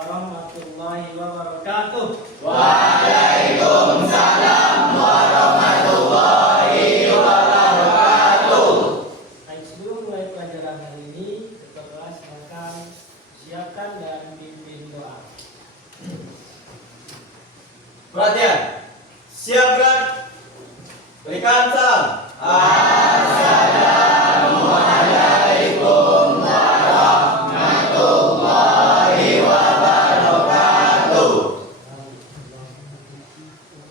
warahmatullahi wabarakatuh. Waalaikumsalam warahmatullahi wabarakatuh. Baik, sebelum mulai pelajaran hari ini, ketua kelas akan siapkan dan pimpin doa. Perhatian, siap gerak. Berikan salam. Assalamualaikum warahmatullahi wabarakatuh.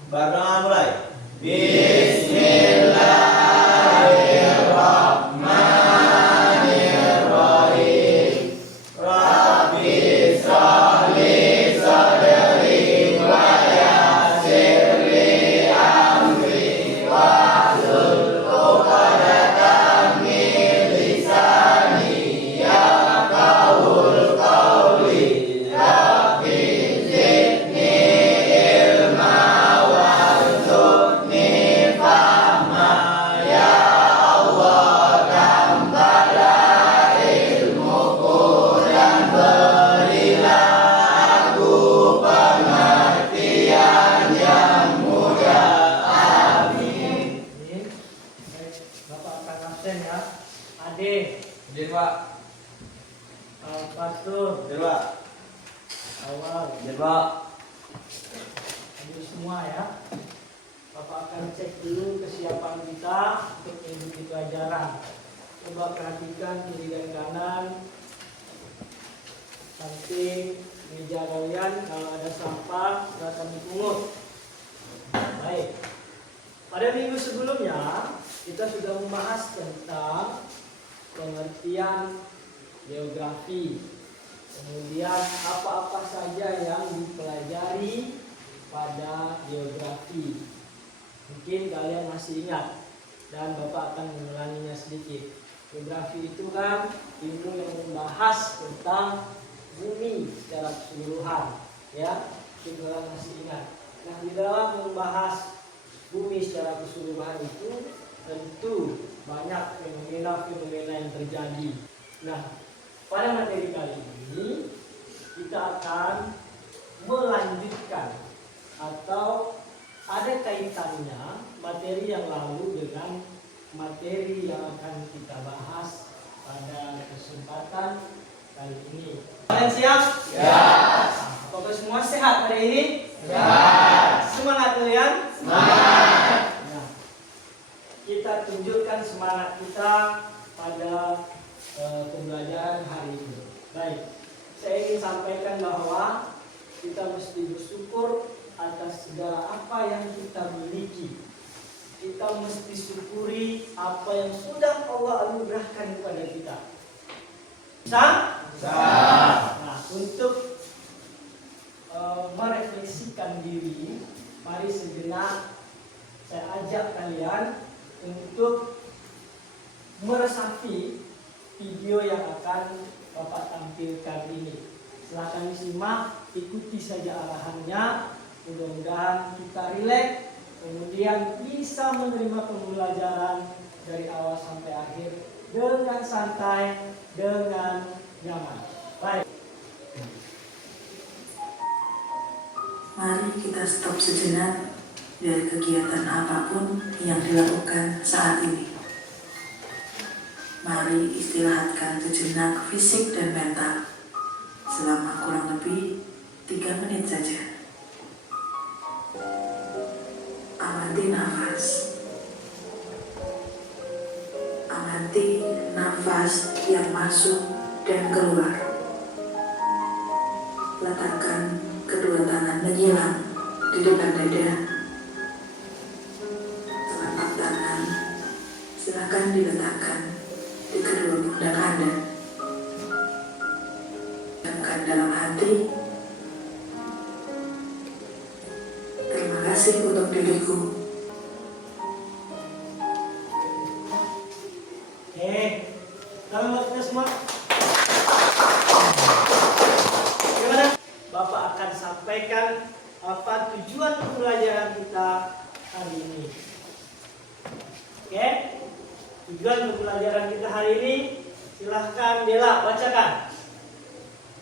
Barengan mulai. Bismillahirrahmanirrahim. Rabbi sholli sadri wa yassir li amri wahlul 'uqdatam min lisani yafqahul qawli. Rabbi zidni ilma warzuqni fahma ya Allah, tambahlah ilmuku dan berilah aku pengertian yang mudah. Amin. Baik, Bapak akan absen ya. Ade, Jadi Pak. Al-Fatur, Jadi Pak. Awal, Jadi Pak. ini semua ya. Bapak akan cek dulu kesiapan kita untuk mengikuti pelajaran. Coba perhatikan kiri dan kanan, samping, meja kalian. Kalau ada sampah, silakan dipungut. Baik. Pada minggu sebelumnya kita sudah membahas tentang pengertian geografi. Kemudian apa-apa saja yang dipelajari pada geografi. Mungkin kalian masih ingat dan Bapak akan mengulanginya sedikit. Geografi itu kan ilmu yang membahas tentang bumi secara keseluruhan, ya. Mungkin kalian masih ingat. Nah, di dalam membahas bumi secara keseluruhan itu tentu banyak fenomena-fenomena yang terjadi. Nah, pada materi kali ini kita akan melanjutkan atau ada kaitannya materi yang lalu dengan materi yang akan kita bahas pada kesempatan kali ini. Kalian siap? Ya. Apakah semua sehat hari ini? Ya. Semangat kalian? Semangat. Nah, kita tunjukkan semangat kita pada pembelajaran hari ini. Baik, saya ingin sampaikan bahwa kita mesti bersyukur atas segala apa yang kita miliki. Kita mesti syukuri apa yang sudah Allah anugerahkan kepada kita. Sah? Sah. Nah, untuk merefleksikan diri, mari sejenak saya ajak kalian untuk meresapi video yang akan Bapak tampilkan ini. Silakan disimak, ikuti saja arahannya. Mudah-mudahan kita rileks, kemudian bisa menerima pembelajaran dari awal sampai akhir dengan santai, dengan nyaman. Baik. Mari kita stop sejenak dari kegiatan apapun yang dilakukan saat ini. Mari istirahatkan sejenak fisik dan mental selama kurang lebih 3 menit saja. Amati nafas. Amati nafas yang masuk dan keluar. Letakkan kedua tangan menyilang di depan dada. Telapak tangan silakan diletakkan di kedua pundak Anda. Camkan dalam hati, terima kasih untuk diriku. Oke, kalau buat kita semua, gimana? Bapak akan sampaikan apa tujuan pembelajaran kita hari ini. Oke, tujuan pembelajaran kita hari ini, silahkan Bella bacakan.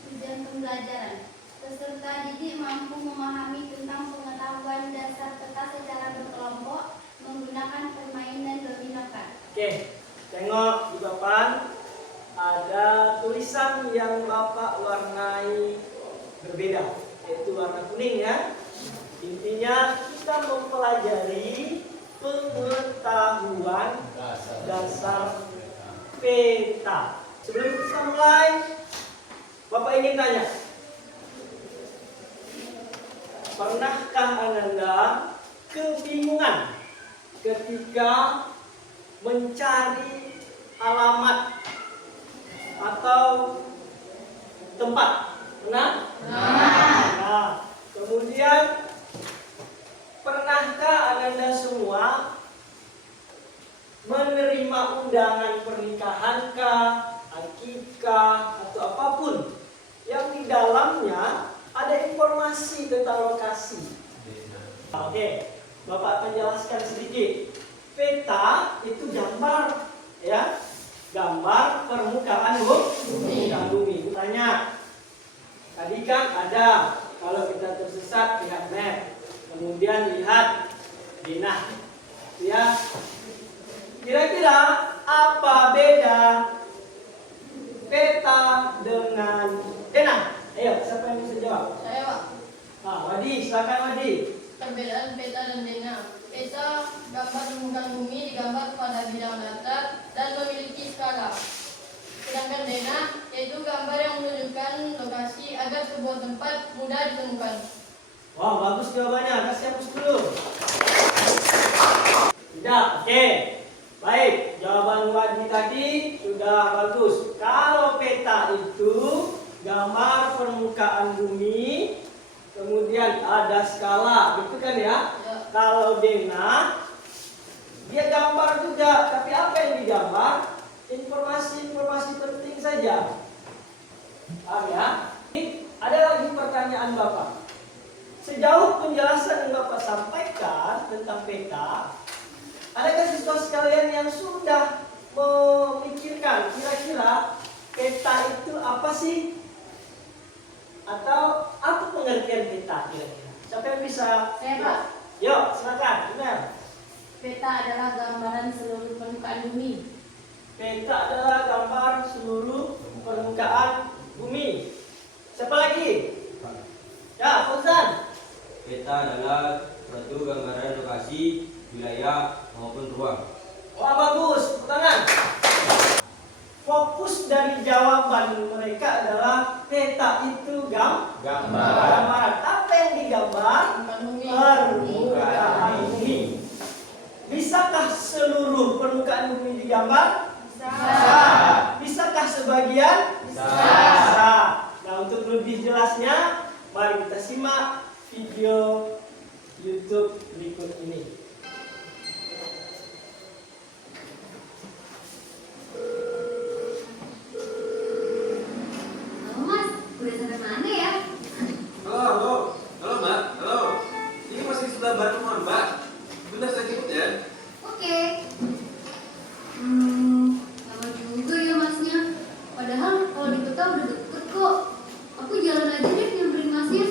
Tujuan pembelajaran Peserta didik mampu memahami tentang pengetahuan dasar peta secara berkelompok menggunakan permainan dominakan. Oke, tengok di papan ada tulisan yang Bapak warnai berbeda, yaitu warna kuning ya. Intinya kita mempelajari pengetahuan dasar peta. Sebelum kita mulai, Bapak ingin tanya, pernahkah Ananda kebingungan ketika mencari alamat atau tempat? Pernah? Nah, kemudian pernahkah Ananda semua menerima undangan pernikahankah, akikah, atau apapun yang di dalamnya ada informasi tentang lokasi? Oke, Bapak akan jelaskan sedikit. Peta itu gambar, ya, gambar permukaan bumi. Tanya, tadi kan ada kalau kita tersesat lihat map, kemudian lihat denah, ya. Kira-kira apa beda peta dengan denah? Ayo, siapa yang bisa jawab? Saya, Pak. Wadi, silakan Wadi. Perbedaan peta dan denah. Peta gambar permukaan bumi digambar pada bidang datar dan memiliki skala. Sedangkan denah yaitu gambar yang menunjukkan lokasi agar sebuah tempat mudah ditemukan. Wah, bagus jawabannya. Kasih hapus dulu. Tidak, oke. Baik, jawaban Wadi tadi sudah bagus. Kalau peta itu gambar permukaan bumi, kemudian ada skala, gitu kan ya? Ya. Kalau denah, dia gambar juga, tapi apa yang digambar? Informasi-informasi penting saja. Paham ya? Ini ada lagi pertanyaan Bapak. Sejauh penjelasan yang Bapak sampaikan tentang peta, adakah siswa sekalian yang sudah memikirkan kira-kira peta itu apa sih? Atau apa pengertian peta kira-kira? Siapa yang bisa? Saya, Pak. Yuk, silakan. Benar. Peta adalah gambaran seluruh permukaan bumi. Peta adalah gambar seluruh permukaan bumi. Siapa lagi? Ya, Fauzan. Peta adalah suatu gambaran lokasi, wilayah maupun ruang. Wah, bagus. Tangan. Fokus dari jawaban mereka adalah peta itu gambaran. Apa yang digambar? Permukaan bumi. Permukaan bumi. Bisakah seluruh permukaan bumi digambar? Bisa. Bisakah sebagian? Bisa. Nah, untuk lebih jelasnya, mari kita simak video YouTube berikut ini. Halo Mas, udah sampai mana ya? Halo Mbak, halo. Ini masih sebelah Batuman Mbak. Bentar saya jemput ya. Oke. Lama juga ya Masnya. Padahal kalau di kota udah deket kok. Aku jalan aja deh nyamperin Masnya.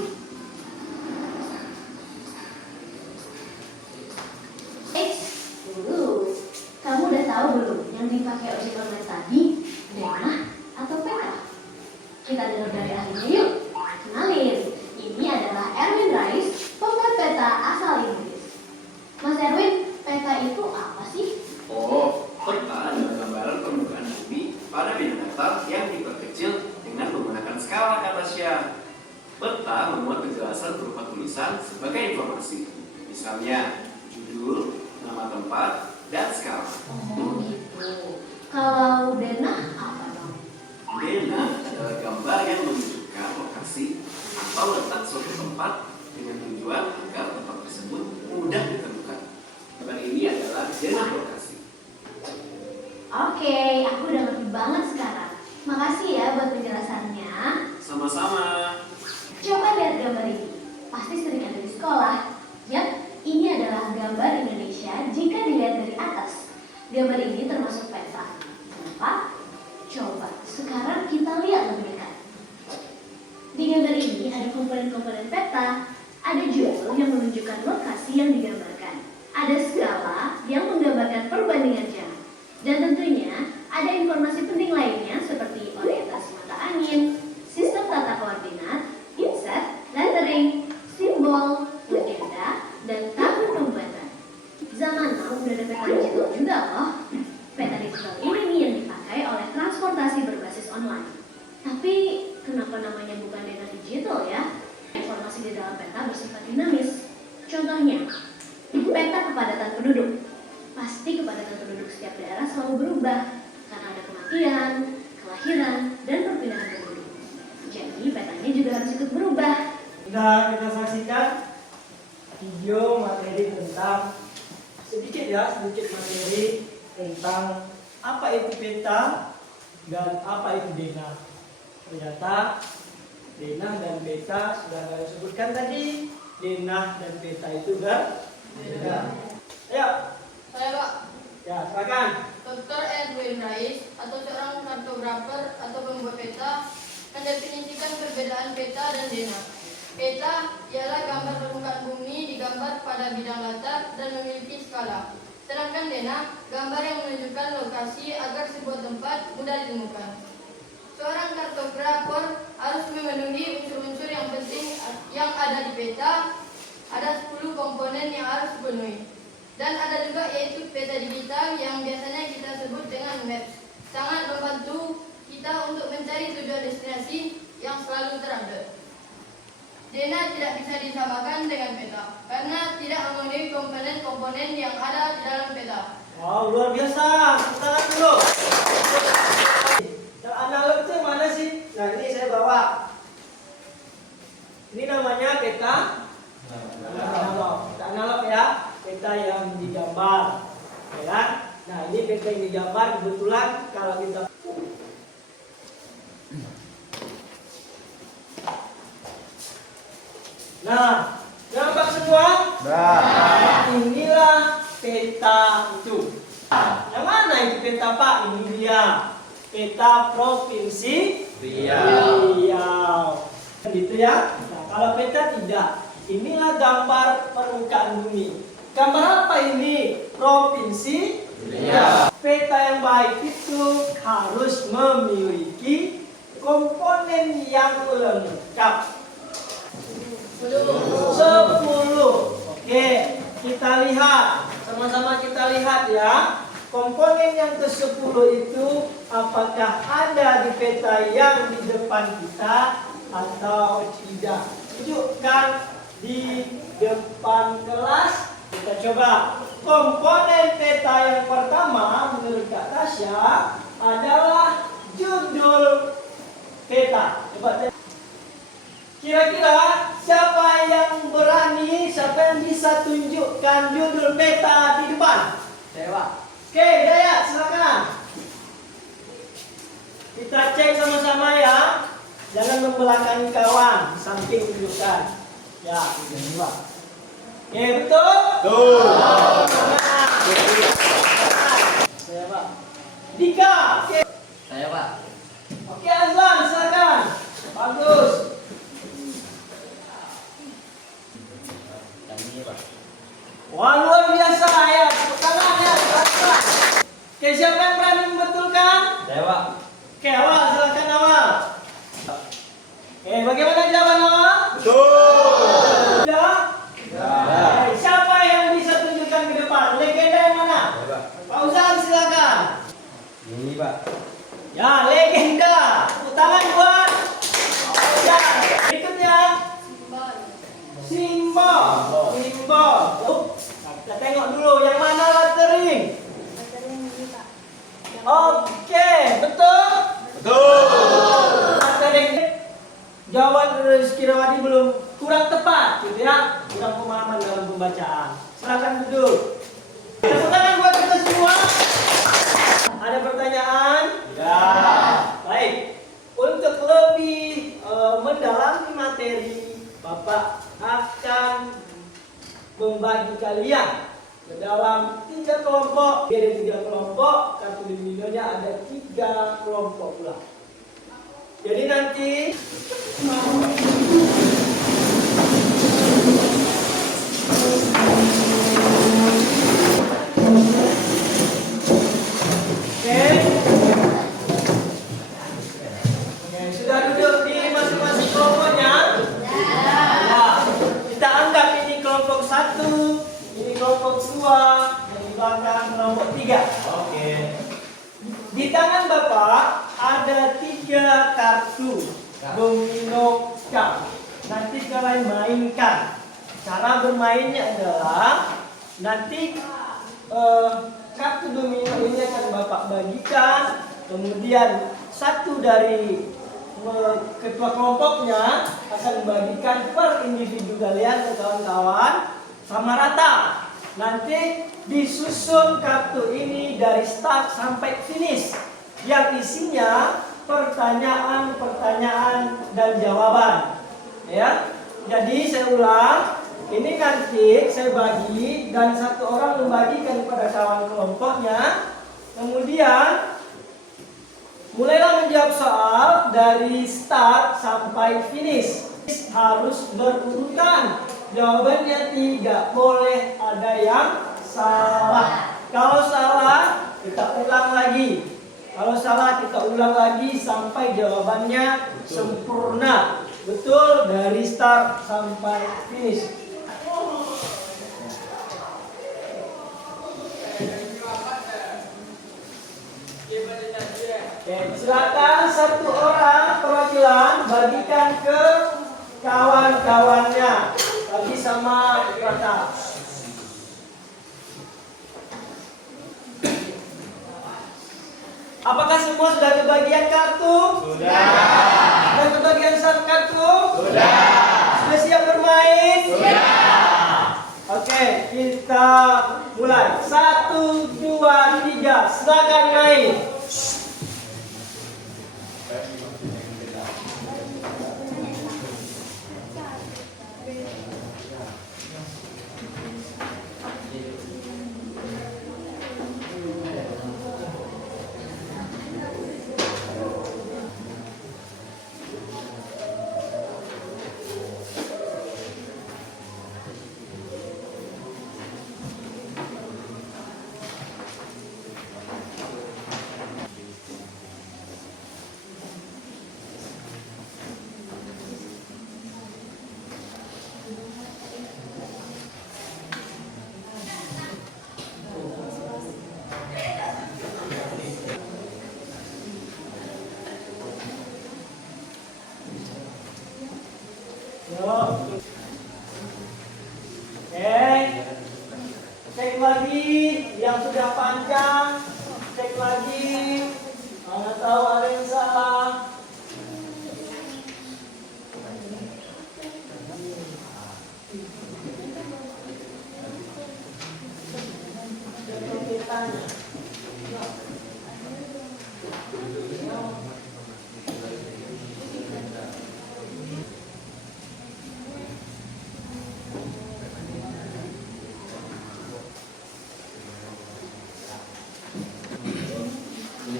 Dulu, kamu udah tahu belum yang dipakai ojek online tadi? Denah atau peta? Kita dengar dari ahlinya yuk. Kenalin, ini adalah Erwin Rais, pembuat peta asal Inggris. Mas Erwin, peta itu apa sih? Oh, peta adalah gambaran permukaan bumi pada bidang datar yang diperkecil dengan menggunakan skala Cartesian. Peta memuat penjelasan berupa tulisan sebagai informasi. Misalnya, judul, nama tempat, dan skala. Oh gitu. Kalau denah apa dong? Denah adalah gambar yang menunjukkan lokasi atau letak suatu tempat dengan tujuan agar tempat tersebut mudah ditemukan. Gambar ini adalah denah lokasi. Oke, aku udah ngerti banget sekarang. Makasih ya buat penjelasannya. Sama-sama. Coba lihat gambar ini. Pasti sering ada di sekolah. Yap, ini adalah gambar Indonesia jika dilihat dari atas. Gambar ini termasuk peta. Kenapa? Coba sekarang kita lihat lebih dekat. Di gambar ini ada komponen peta, ada judul yang menunjukkan lokasi yang digambarkan. Ada skala yang menggambarkan perbandingan jarak. Dan tentunya ada informasi penting lainnya seperti orientasi mata angin, sistem tata koordinat, inset, lettering, simbol, legenda, dan tahun pembuatan. Zaman now udah ada peta digital juga loh. Peta digital ini nih yang dipakai oleh transportasi berbasis online. Tapi kenapa namanya bukan data digital ya? Informasi di dalam peta bersifat dinamis. Contohnya, peta kepadatan penduduk. Pasti kepadatan penduduk setiap daerah selalu berubah karena ada kematian, kelahiran, dan perpindahan penduduk. Jadi petanya juga harus ikut berubah. Sudah kita saksikan video materi tentang sedikit materi tentang apa itu peta dan apa itu denah. Ternyata denah dan peta sudah saya sebutkan tadi. Denah dan peta itu berbeda. Ayo, Saya Pak, ya silakan. Dr. Edwin Rice atau seorang kartografer atau pembuat peta mendefinisikan perbedaan peta dan denah. Peta ialah gambar permukaan bumi digambar pada bidang latar dan memiliki skala. Sedangkan denah, gambar yang menunjukkan lokasi agar sebuah tempat mudah ditemukan. Seorang kartografer harus memenuhi unsur-unsur yang penting yang ada di peta. Ada 10 komponen yang harus dipenuhi. Dan ada juga yaitu peta digital yang biasanya kita sebut dengan maps. Sangat membantu kita untuk mencari tujuan destinasi yang selalu terupdate. Denah tidak bisa disamakan dengan peta karena tidak memenuhi komponen-komponen yang ada di dalam peta. Wow, luar biasa. Tangan dulu. Analog itu yang mana sih? Nah, ini saya bawa. Ini namanya peta analog. Peta analog ya. Peta yang digambar. Ya kan? Nah, ini peta yang digambar kebetulan kalau kita Nah, gambar semua? Nah, inilah peta itu. Yang mana itu peta Pak? Ini dia. Peta Provinsi Riau. Gitu ya. Nah, kalau peta tidak. Inilah gambar permukaan bumi. Gambar apa ini? Provinsi Riau. Peta yang baik itu harus memiliki komponen yang lengkap. 10. Oke, kita lihat. Sama-sama kita lihat ya. Komponen yang ke-10 itu apakah ada di peta yang di depan kita atau tidak? Tunjukkan di depan kelas. Kita coba. Komponen peta yang pertama menurut Kak Tasya adalah judul peta. Coba. Kira-kira siapa yang berani, siapa yang bisa tunjukkan judul peta di depan? Saya Pak. Oke, Daya, silakan. Kita cek sama-sama ya. Jangan membelakangi kawan, samping tunjukkan. Ya, ini Pak. Oke, betul? Betul. Saya Pak. Dika. Oke. Saya Pak. Oke, Azlan, silakan. Bagus. Wah, luar biasa ya. Tepuk tangan ya. Oke, siapa yang berani membetulkan? Saya Pak. Oke, awal, silakan awal. Oke, bagaimana jawaban awal? Betul. Sudah? Oke, siapa yang bisa tunjukkan ke depan? Legenda yang mana? Saya Pak. Pak Uzan, silakan. Ini Pak. Ya, legenda. Tepuk tangan buat Pak Uzan. Berikutnya. Simbol. Kita tengok dulu yang mana lettering. Oke, betul? Betul. Lettering. Jawaban Rizky Rawadi belum kurang tepat, gitu ya. Kurang pemahaman dalam pembacaan. Silakan duduk. Tepuk tangan buat kita semua. Ada pertanyaan? Ya. Baik. Untuk lebih mendalami materi, Bapak akan membagi kalian ke dalam 3 kelompok. Ada 3 kelompok, kartu di videonya ada 3 kelompok pula. Jadi nanti 3. Oke. Di tangan Bapak ada 3 kartu domino cup. Nanti kalian mainkan. Cara bermainnya adalah nanti kartu domino ini akan Bapak bagikan. Kemudian satu dari ketua kelompoknya akan membagikan per individu kalian ke kawan-kawan sama rata. Nanti disusun kartu ini dari start sampai finish yang isinya pertanyaan-pertanyaan dan jawaban. Ya. Jadi saya ulang, ini nanti saya bagi dan satu orang membagikan kepada kawan kelompoknya. Kemudian mulailah menjawab soal dari start sampai finish. Harus berurutan. Jawabannya tidak boleh ada yang salah. Kalau salah, kita ulang lagi. Kalau salah, kita ulang lagi sampai jawabannya sempurna. Betul dari start sampai finish. Oke, silakan satu orang perwakilan bagikan ke kawan-kawannya. Bagi sama Rata. Apakah semua sudah kebagian kartu? Sudah. Sudah kebagian kartu? Sudah. Sudah siap bermain? Sudah. Oke, kita mulai. 1, 2, 3. Silakan main. Cek lagi yang sudah panjang, cek lagi. Mana tahu ada yang salah.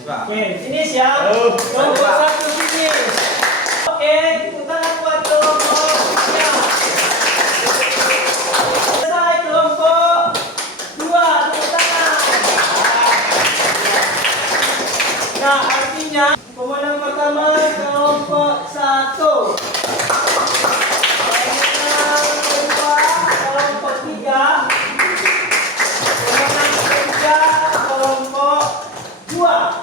Oke, finish ya. Kelompok 1 finish. Oke, tepuk tangan buat kelompok 3. Selesai kelompok 2, tepuk tangan. Nah, artinya pemenang pertama kelompok 1. Pemenang kedua kelompok 3. Pemenang ketiga kelompok 2.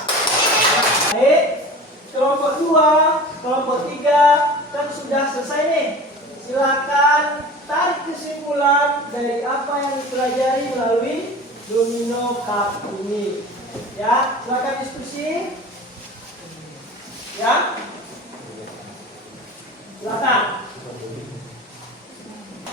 Baik, kelompok 2, kelompok 3 kan sudah selesai nih. Silakan tarik kesimpulan dari apa yang dipelajari melalui domino cup ini. Ya, silakan diskusi. Ya, silakan.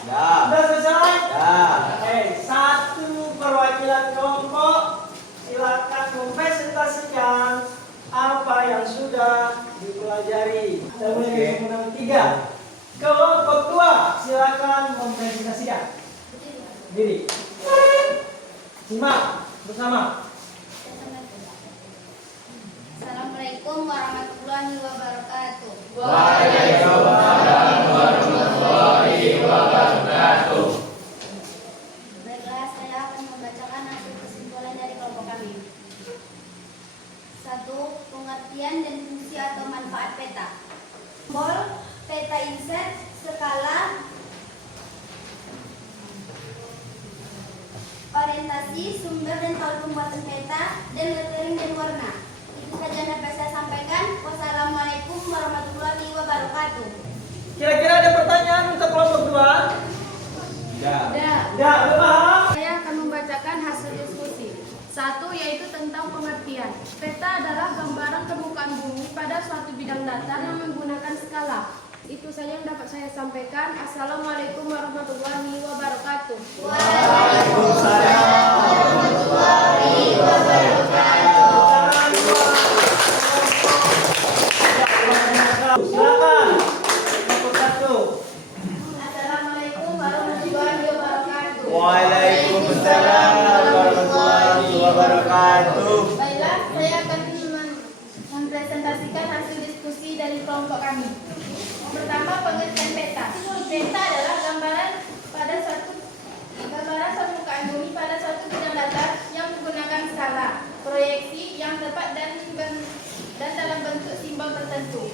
Ya. Sudah selesai? Ya. Oke, satu perwakilan kelompok silakan mempresentasikan apa yang sudah dipelajari. Kita mulai dari kelompok 3. Kelompok 2 silakan mempresentasikan diri. Simak bersama. Assalamualaikum warahmatullahi wabarakatuh. Waalaikumsalam warahmatullahi wabarakatuh. Baiklah, saya akan membacakan hasil kesimpulan dari kelompok kami. 1. Pengertian dan fungsi atau manfaat peta. Simbol peta inset, skala, orientasi, sumber dan tahun pembuatan peta. dan lettering dan warna. Itu saja yang dapat saya sampaikan. Wassalamualaikum warahmatullahi wabarakatuh. Kira-kira ada pertanyaan untuk kelompok 2? Tidak. Tidak, udah paham? Saya akan membacakan hasil diskusi. 1 yaitu tentang pengertian. Peta adalah gambaran permukaan bumi pada suatu bidang datar yang menggunakan skala. Itu saja yang dapat saya sampaikan. Assalamualaikum warahmatullahi wabarakatuh. Silakan. Kelompok 1. Assalamualaikum warahmatullahi wabarakatuh. Waalaikumsalam warahmatullahi wabarakatuh. Baiklah, saya akan mempresentasikan hasil diskusi dari kelompok kami. Pertama, pengertian peta. Peta adalah gambaran permukaan bumi pada suatu bidang datar yang menggunakan skala, proyeksi yang tepat dan dalam bentuk simbol tertentu.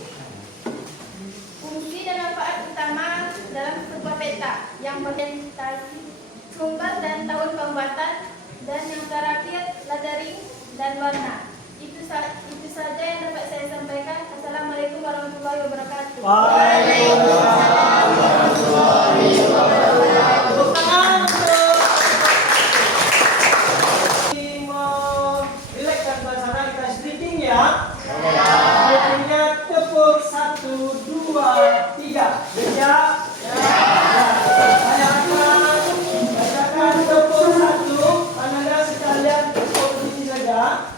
Fungsi dan manfaat utama dalam sebuah peta yang orientasi sumber dan tahun pembuatan, dan yang terakhir lettering dan warna. Itu saja yang dapat saya sampaikan. Assalamualaikum warahmatullahi wabarakatuh. Waalaikumsalam warahmatullahi wabarakatuh. Tepuk tangan untuk relaxkan suasana, kita stripping ya. Strippingnya tepuk 1, 2, 3. Bisa? Bacakan tepuk 1. Anda sekalian tepuk ini saja.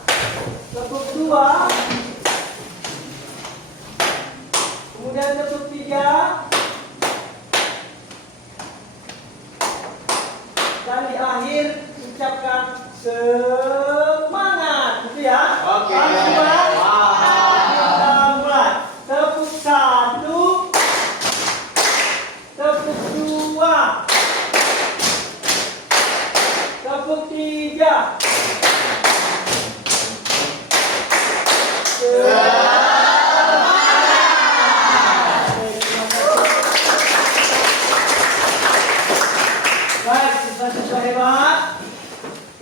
Tepuk 2. Kemudian tepuk 3. Dan di akhir ucapkan semangat, gitu ya. Oke. Mulai. Kita mulai. Tepuk 1. Tepuk 2. Tepuk 3. Baik, siswa-siswa hebat.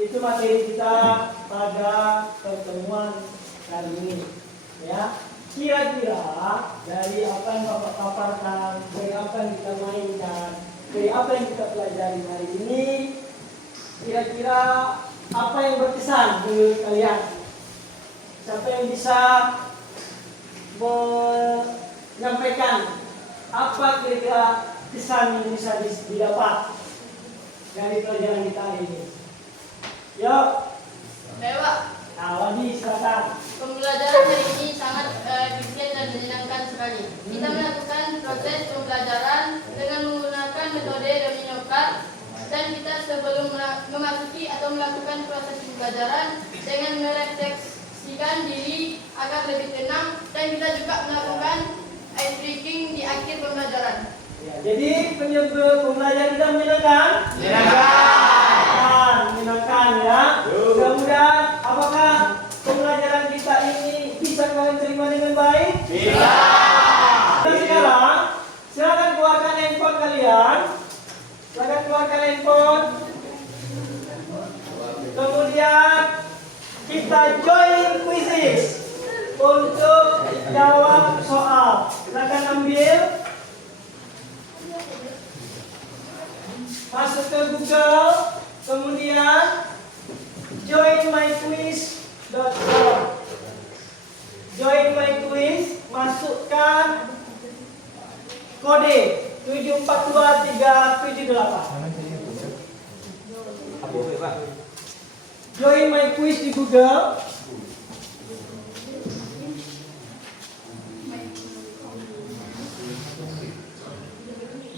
Itu materi kita pada pertemuan kali ini. Ya, kira-kira dari apa yang Bapak paparkan, dari apa yang kita mainkan, dari apa yang kita pelajari hari ini, kira-kira apa yang berkesan menurut kalian? Siapa yang bisa menyampaikan apa kira-kira kesan yang bisa didapat dari pelajaran kita hari ini? Yuk, Dewa, Wadi, silakan. pembelajaran hari ini sangat efisien dan menyenangkan sekali. Kita melakukan proses pembelajaran dengan menggunakan metode domino card, dan kita sebelum memasuki atau melakukan proses pembelajaran dengan merefleksikan diri agar lebih tenang, dan kita juga melakukan ice breaking di akhir pembelajaran. Ya, jadi pembelajaran kita menyenangkan? Menyenangkan ya. Mudah-mudahan apakah pembelajaran kita ini bisa kalian terima dengan baik? Bisa. Sekarang silakan keluarkan handphone kalian. Silakan keluarkan handphone. Kemudian kita join quizzes untuk jawab soal. Silakan ambil. Masuk ke Google, kemudian joinmyquiz.com. Join my quiz, masukkan kode 742378. Join my quiz di Google.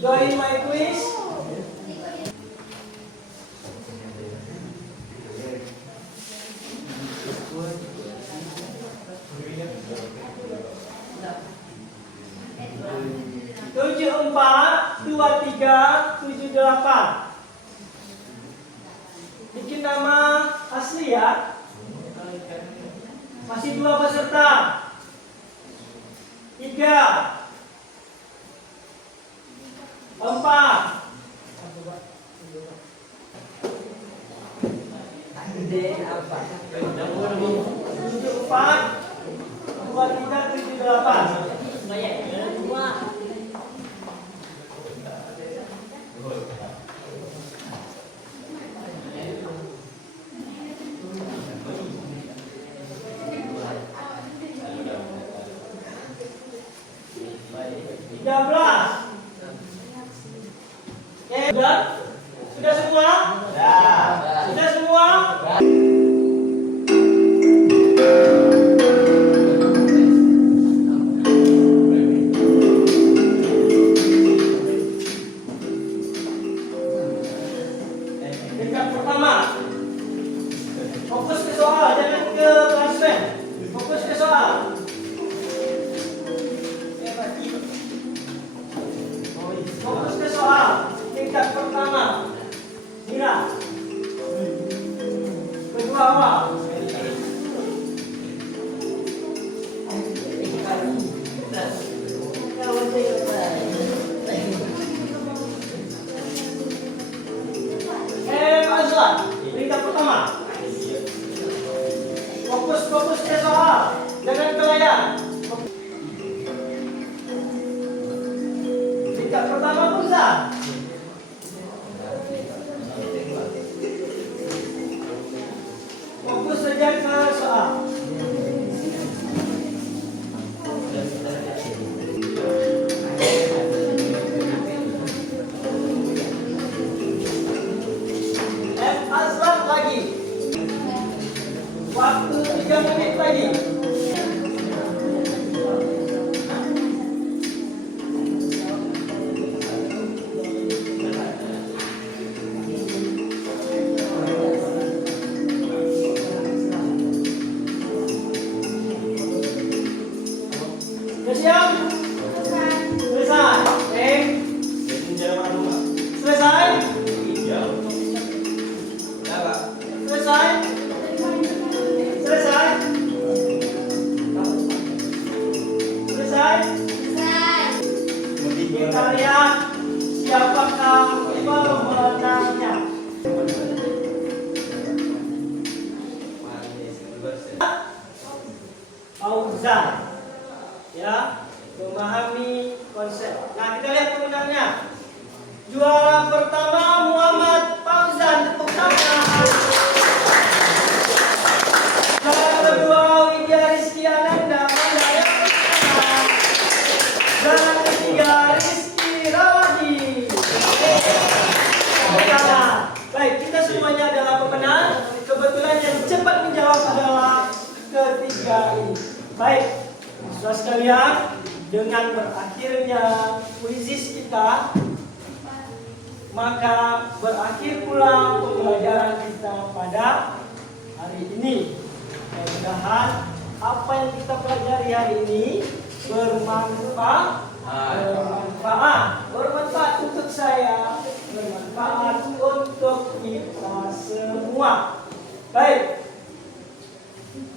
Join my quiz. Tujuh 742378. Bikin nama asli ya. Masih 2 peserta. 3 4 4, 23, 78. Sudah semua? Sudah semua? Tingkat pertama, fokus ke soal, jangan ke transfer. Fokus ke soal. Fokus ke soal. Tingkat pertama, Mira. Kedua awal. Pak Azlan, tingkat pertama. Fokus ke soal, jangan ke layar. Tingkat pertama Musa. Fokus saja ke soal. Azlan lagi. Waktu 3 menit lagi. Siap? Selesai. Selesai? Selesai? Selesai? Selesai? Kita lihat siapakah pemenangnya. Fauzan, ya, memahami konsep. Nah, kita lihat pemenangnya. Juara pertama Muhammad Fauzan, tepuk tangan. Juara kedua Widya Rizky Ananda, juara ketiga Rizky Rawadi. Baik, kita semuanya adalah pemenang. Kebetulan yang cepat menjawab adalah ketiga ini. Baik, saudara sekalian, dengan berakhirnya kuisis kita, maka berakhir pula pembelajaran kita pada hari ini. Mudah-mudahan apa yang kita pelajari hari ini bermanfaat untuk saya, bermanfaat untuk kita semua. Baik,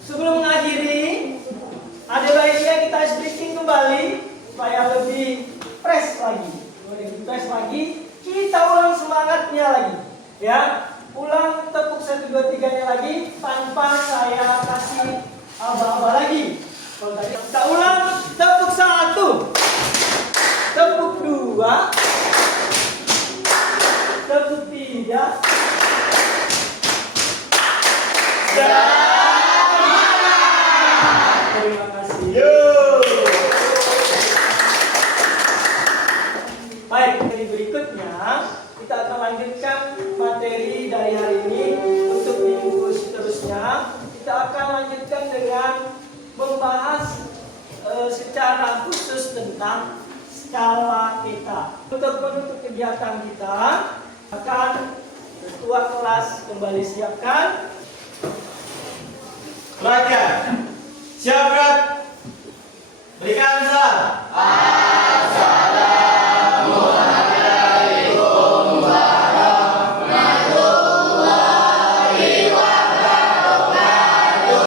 sebelum mengakhiri, ada baiknya kita speaking kembali supaya lebih fresh lagi. Kita ulang semangatnya lagi, ya. Ulang tepuk 1, 2, 3-nya lagi tanpa saya kasih aba-aba lagi. Kalau tadi kita ulang, tepuk 1, tepuk 2, tepuk 3, dan terima kasih. Baik, dari berikutnya kita akan lanjutkan materi dari hari ini. Untuk minggu seterusnya kita akan lanjutkan dengan membahas secara khusus tentang skala theta. Untuk menutup kegiatan kita akan ketua kelas kembali siapkan. Pelajar, siap, berikan salam.